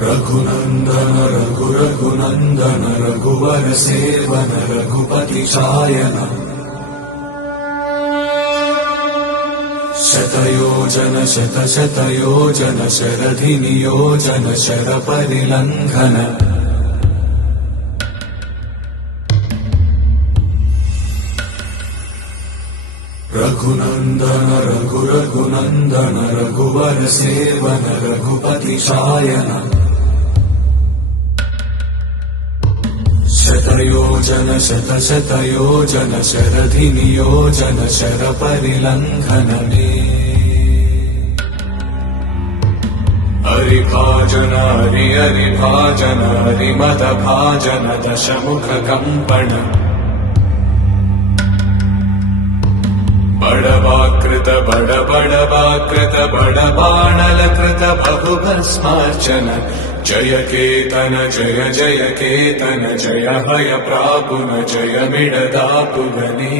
रघुनन्दन रघुनन्दन रघुवर seven Raghupati चायन शतयोजन शतशतयोजन शरधि नियोजन sir परिलंघन Raghunandan Raghunandan रघुवर seven Raghupati चायन शतयोजन शतशतयोजन शरधि नियोजन sir परिलंघन हरिभाजन हरिभाजन हरिमद भाजन दशमुख कंपन बड़वाकृत बड़बाणलकृत बहुभस्मार्चन जय केतन जय जय केतन जय हय प्रापुन जय मिडदापुगने।